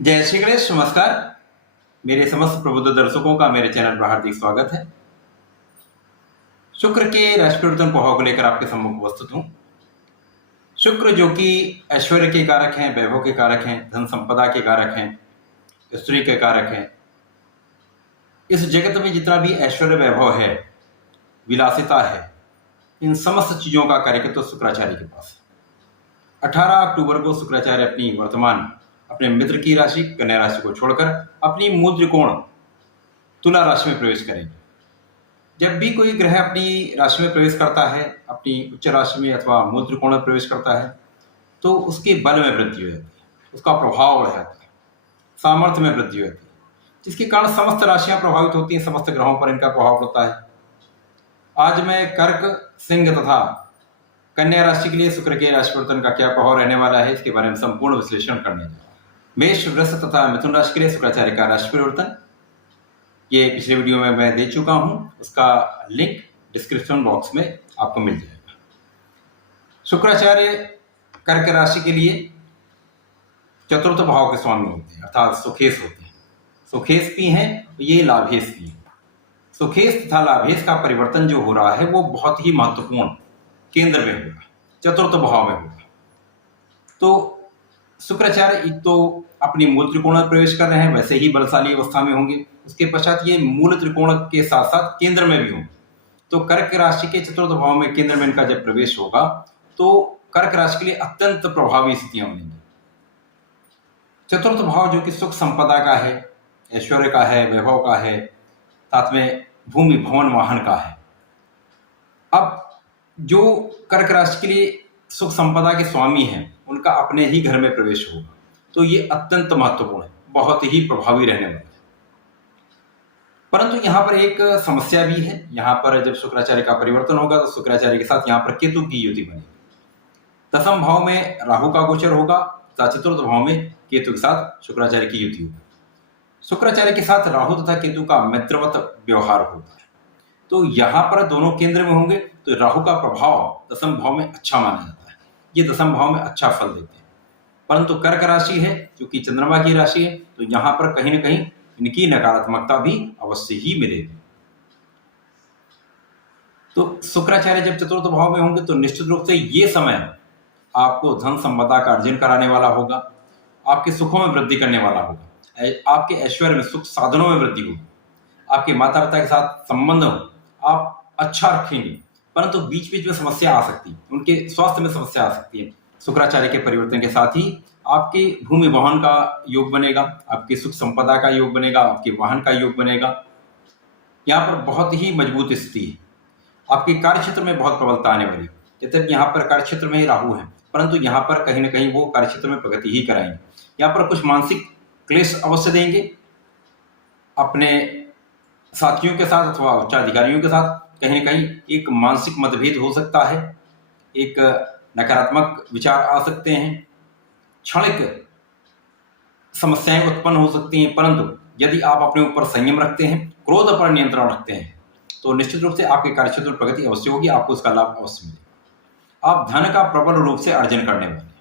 जय श्री गणेश। नमस्कार। मेरे समस्त प्रबुद्ध दर्शकों का मेरे चैनल पर हार्दिक स्वागत है। शुक्र के राशि परिवर्तन प्रभाव को लेकर आपके सम्मुख उपस्थित हूं। शुक्र जो कि ऐश्वर्य के कारक हैं, वैभव के कारक हैं, धन संपदा के कारक हैं, स्त्री के कारक हैं। इस जगत में जितना भी ऐश्वर्य वैभव है, विलासिता है, इन समस्त चीजों का कारक तो शुक्राचार्य के पास है। 18 अक्टूबर को शुक्राचार्य अपने मित्र की राशि कन्या राशि को छोड़कर अपनी मूल त्रिकोण तुला राशि में प्रवेश करेंगे। जब भी कोई ग्रह अपनी राशि में प्रवेश करता है, अपनी उच्च राशि में अथवा मूल त्रिकोण में प्रवेश करता है, तो उसके बल में वृद्धि हो जाती है, उसका प्रभाव बढ़ जाता है, सामर्थ्य में वृद्धि होती है, जिसके कारण समस्त राशियां प्रभावित होती हैं, समस्त ग्रहों पर इनका प्रभाव पड़ता है। आज मैं कर्क, सिंह तथा कन्या राशि के लिए शुक्र के राशि परिवर्तन का क्या प्रभाव रहने वाला है, इसके बारे में संपूर्ण विश्लेषण करने जा रहे हैं। मेष, वृष तथा मिथुन राशि के लिए शुक्राचार्य का राशि परिवर्तन ये पिछले वीडियो में मैं दे चुका हूं, उसका लिंक डिस्क्रिप्शन बॉक्स में आपको मिल जाएगा। शुक्राचार्य कर्क राशि के लिए चतुर्थ भाव के स्वामी होते हैं, अर्थात सुखेश होते हैं। सुखेश भी हैं, ये लाभेश भी हैं। सुखेश तथा लाभेश का परिवर्तन जो हो रहा है वो बहुत ही महत्वपूर्ण केंद्र में होगा, चतुर्थ भाव में होगा। तो शुक्राचार्य एक तो अपनी मूल त्रिकोण में प्रवेश कर रहे हैं, वैसे ही बलशाली अवस्था में होंगे। उसके पश्चात ये मूल त्रिकोण के साथ साथ केंद्र में भी होंगे। तो कर्क राशि के चतुर्थ भाव में केंद्र में इनका जब प्रवेश होगा तो कर्क राशि के लिए अत्यंत प्रभावी स्थितियां बनेंगी। चतुर्थ भाव जो कि सुख संपदा का है, ऐश्वर्य का है, वैभव का है, साथ में भूमि भवन वाहन का है। अब जो कर्क राशि के लिए सुख संपदा के स्वामी हैं, उनका अपने ही घर में प्रवेश होगा, तो ये अत्यंत महत्वपूर्ण है, बहुत ही प्रभावी रहने वाला है। परंतु यहाँ पर एक समस्या भी है। यहाँ पर जब शुक्राचार्य का परिवर्तन होगा तो शुक्राचार्य के साथ यहाँ पर केतु की युति बनेगी। दसम भाव में राहु का गोचर होगा तथा चतुर्थ भाव में केतु के साथ शुक्राचार्य की युति होगी। शुक्राचार्य के साथ राहु तथा केतु का मित्रवत व्यवहार होता है, तो यहाँ पर दोनों केंद्र में होंगे, तो राहु का प्रभाव दसम भाव में अच्छा माना जाता है, ये दसम भाव में अच्छा फल देते हैं। परंतु कर्क राशि है, क्योंकि चंद्रमा की राशि है, तो यहाँ पर कहीं ना कहीं इनकी नकारात्मकता भी अवश्य ही मिलेगी। तो शुक्राचार्य जब चतुर्थ भाव में होंगे तो निश्चित रूप से ये समय आपको धन संपदा का अर्जन कराने वाला होगा, आपके सुखों में वृद्धि करने वाला होगा, आपके ऐश्वर्य में, सुख साधनों में वृद्धि होगी, आपके माता पिता के साथ संबंध आप अच्छा रखेंगे। परंतु बीच बीच में समस्या आ सकती है, उनके स्वास्थ्य में समस्या आ सकती है। शुक्राचार्य के परिवर्तन के साथ ही आपके भूमि वाहन का योग बनेगा, आपके सुख संपदा का योग बनेगा, आपके वाहन का योग बनेगा। यहाँ पर बहुत ही मजबूत स्थिति है। आपके कार्य क्षेत्र में बहुत प्रबलता आने वाली है। जब यहाँ पर कार्य क्षेत्र में ही राहु है, परंतु यहाँ पर कहीं ना कहीं वो कार्य क्षेत्र में प्रगति ही कराएंगे। यहाँ पर कुछ मानसिक क्लेश अवश्य देंगे, अपने साथियों के साथ अथवा उच्चाधिकारियों के साथ कहीं ना कहीं एक मानसिक मतभेद हो सकता है, एक नकारात्मक विचार आ सकते हैं, क्षणिक समस्याएं उत्पन्न हो सकती हैं। परंतु यदि आप अपने ऊपर संयम रखते हैं, क्रोध पर नियंत्रण रखते हैं, तो निश्चित रूप से आपके कार्यक्षेत्र में प्रगति अवश्य होगी, आपको उसका लाभ अवश्य मिलेगा। आप धन का प्रबल रूप से अर्जन करने वाले हैं।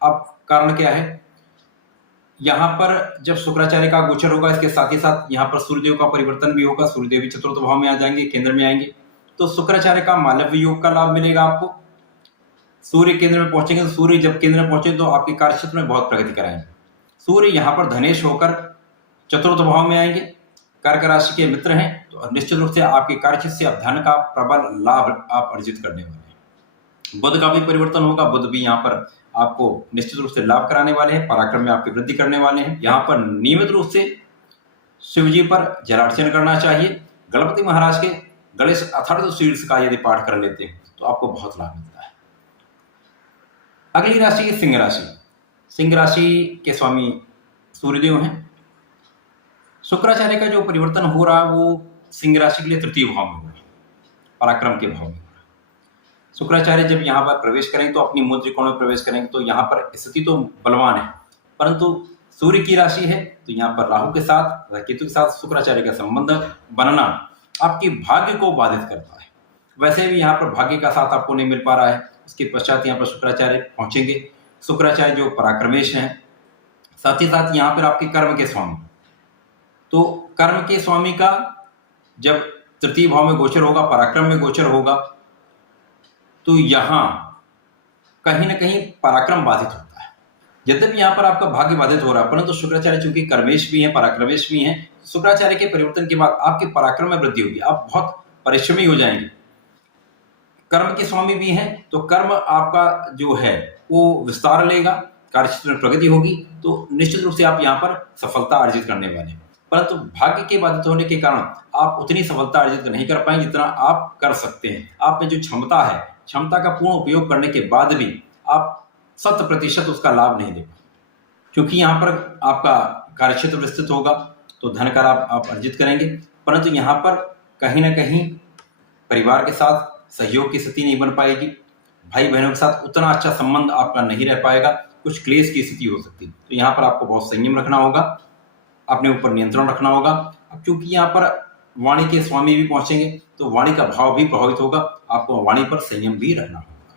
अब कारण क्या है, यहाँ पर जब शुक्राचार्य का गोचर होगा, इसके साथ ही साथ यहाँ पर सूर्यदेव का परिवर्तन भी होगा। सूर्यदेव भी चतुर्थ भाव में आ जाएंगे, केंद्र में आएंगे, तो शुक्राचार्य का मालव्य योग का लाभ मिलेगा आपको। सूर्य केंद्र में पहुंचेंगे, तो सूर्य जब केंद्र में पहुंचे तो आपके कार्यक्षेत्र में बहुत प्रगति कराएंगे। सूर्य यहाँ पर धनेश होकर चतुर्थ भाव में आएंगे, कर्क राशि के मित्र हैं, तो निश्चित रूप से आपके कार्यक्षेत्र से आप धन का प्रबल लाभ आप अर्जित करने वाले हैं। बुध का भी परिवर्तन होगा, बुध भी यहाँ पर आपको निश्चित रूप से लाभ कराने वाले हैं, पराक्रम में आपकी वृद्धि करने वाले हैं। यहाँ पर नियमित रूप से शिव जी पर जलार्चन करना चाहिए। गणपति महाराज के गणेश अथर्व शीर्ष का यदि पाठ कर लेते हैं तो आपको बहुत लाभ मिलता है। अगली राशि है सिंह राशि। सिंह राशि के स्वामी सूर्यदेव हैं। शुक्राचार्य का जो परिवर्तन हो रहा है वो सिंह राशि के लिए तृतीय भाव में हो रहा है, पराक्रम के भाव में। शुक्राचार्य जब यहाँ पर प्रवेश करेंगे तो अपनी मूल त्रिकोण में प्रवेश करेंगे, तो यहाँ पर स्थिति तो बलवान है, परंतु सूर्य की राशि है, तो यहाँ पर राहु के साथ, केतु के साथ शुक्राचार्य का संबंध बनना आपके भाग्य को बाधित करता है। वैसे भी यहाँ पर भाग्य का साथ आपको नहीं मिल पा रहा है। उसके पश्चात यहाँ पर शुक्राचार्य पहुंचेंगे। शुक्राचार्य जो पराक्रमेश हैं, साथ ही साथ यहाँ पर आपके कर्म के स्वामी, तो कर्म के स्वामी का जब तृतीय भाव में गोचर होगा, पराक्रम में गोचर होगा, तो यहां कहीं ना कहीं पराक्रम बाधित होता है। यद्यपि यहां पर आपका भाग्य बाधित हो रहा है, परंतु शुक्राचार्य चूंकि कर्मेश भी हैं, पराक्रमेश भी हैं, शुक्राचार्य के परिवर्तन के बाद आपके पराक्रम में वृद्धि होगी, आप बहुत परिश्रमी हो जाएंगे। कर्म के स्वामी भी हैं, तो कर्म आपका जो है वो विस्तार लेगा, कार्यक्षेत्र में प्रगति होगी, तो निश्चित रूप से आप यहाँ पर सफलता अर्जित करने वाले हैं। परंतु भाग्य के बाधित होने के कारण आप उतनी सफलता अर्जित नहीं कर पाएंगे जितना आप कर सकते हैं। आप में जो क्षमता है, क्षमता का पूर्ण उपयोग करने के बाद भी आप 100% उसका लाभ नहीं ले पाएंगे, क्योंकि यहाँ पर आपका कार्यक्षेत्र विस्तृत होगा, तो धन का लाभ आप अर्जित करेंगे, परंतु यहाँ पर कहीं ना कहीं परिवार के साथ सहयोग की स्थिति नहीं बन पाएगी, भाई बहनों के साथ उतना अच्छा संबंध आपका नहीं रह पाएगा, कुछ क्लेश की स्थिति हो सकती है। तो यहाँ पर आपको बहुत संयम रखना होगा, अपने ऊपर नियंत्रण रखना होगा। अब क्योंकि यहाँ पर वाणी के स्वामी भी पहुंचेंगे, तो वाणी का भाव भी प्रभावित होगा, आपको वाणी पर संयम भी रखना होगा।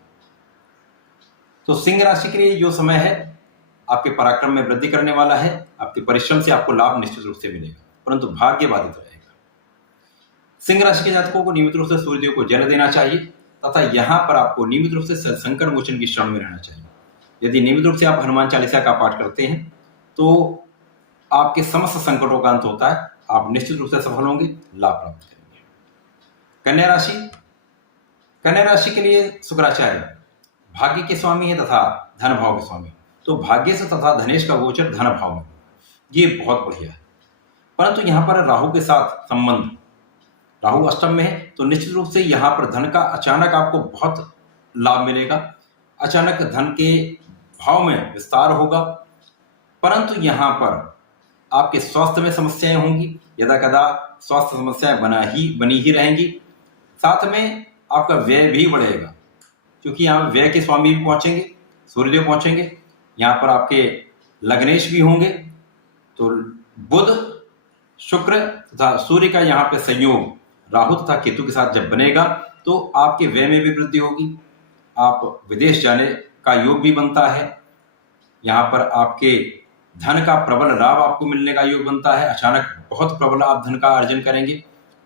तो सिंह राशि के लिए जो समय है आपके पराक्रम में वृद्धि करने वाला है, आपके परिश्रम से आपको लाभ निश्चित रूप से मिलेगा, परंतु भाग्य बाधित रहेगा। सिंह राशि के जातकों को नियमित रूप से सूर्यदेव को जल देना चाहिए, तथा यहाँ पर आपको नियमित रूप से संकट मोचन की शरण में रहना चाहिए। यदि नियमित रूप से आप हनुमान चालीसा का पाठ करते हैं तो आपके समस्त संकटों का अंत होता है, आप निश्चित रूप से सफल होंगे, लाभ प्राप्त करेंगे। कन्या राशि, कन्या राशि के लिए शुक्राचार्य भाग्य के स्वामी है तथा धन भाव के स्वामी, तो भाग्य से तथा धनेश का गोचर धन भाव में, ये बहुत बढ़िया है। परंतु यहाँ पर राहु के साथ संबंध, राहु अष्टम में है, तो निश्चित रूप से यहाँ पर धन का अचानक आपको बहुत लाभ मिलेगा, अचानक धन के भाव में विस्तार होगा, परंतु यहाँ पर आपके स्वास्थ्य में समस्याएं होंगी, यदा कदा स्वास्थ्य समस्याएं बनी ही रहेंगी। साथ में आपका व्यय भी बढ़ेगा, क्योंकि यहाँ व्यय के स्वामी भी पहुंचेंगे, सूर्यदेव पहुंचेंगे, यहाँ पर आपके लग्नेश भी होंगे, तो बुध शुक्र तथा सूर्य का यहाँ पे संयोग राहु तथा केतु के साथ जब बनेगा तो आपके व्यय में भी वृद्धि होगी, आप विदेश जाने का योग भी बनता है, यहाँ पर आपके धन का प्रबल लाभ आपको मिलने का योग बनता है, अचानक बहुत प्रबल आप धन का अर्जन करेंगे,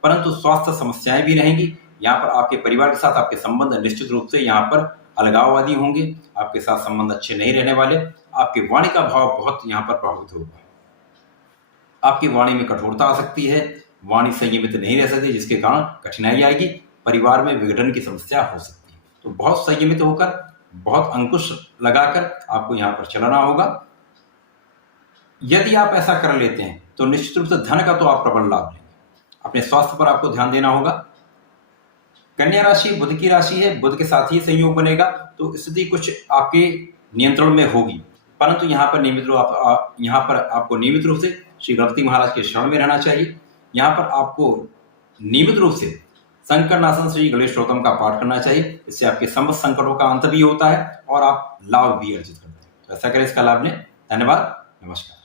परंतु स्वास्थ्य समस्याएं भी रहेंगी। यहाँ पर आपके परिवार के साथ आपके संबंध निश्चित रूप से यहाँ पर अलगाववादी होंगे, आपके साथ संबंध अच्छे नहीं रहने वाले, आपकी वाणी का भाव बहुत यहाँ पर प्रभावित होगा, आपकी वाणी में कठोरता आ सकती है, वाणी संयमित नहीं रह सकती, जिसके कारण कठिनाई आएगी, परिवार में विघटन की समस्या हो सकती है। तो बहुत संयमित होकर, बहुत अंकुश लगाकर आपको यहाँ पर चलना होगा। यदि आप ऐसा कर लेते हैं तो निश्चित रूप से धन का तो आप प्रबल लाभ लेंगे, अपने स्वास्थ्य पर आपको ध्यान देना होगा। कन्या राशि बुध की राशि है, बुध के साथ ही संयोग बनेगा, तो स्थिति कुछ आपके नियंत्रण में होगी, परंतु यहाँ पर आपको नियमित रूप से श्री गणपति महाराज के शरण में रहना चाहिए। यहाँ पर आपको नियमित रूप से संकटनाशन श्री गणेश स्तोत्रम का पाठ करना चाहिए, इससे आपके समस्त संकटों का अंत भी होता है और आप लाभ भी अर्जित करते हैं। तो ऐसा करें, इसका लाभ लें। धन्यवाद, नमस्कार।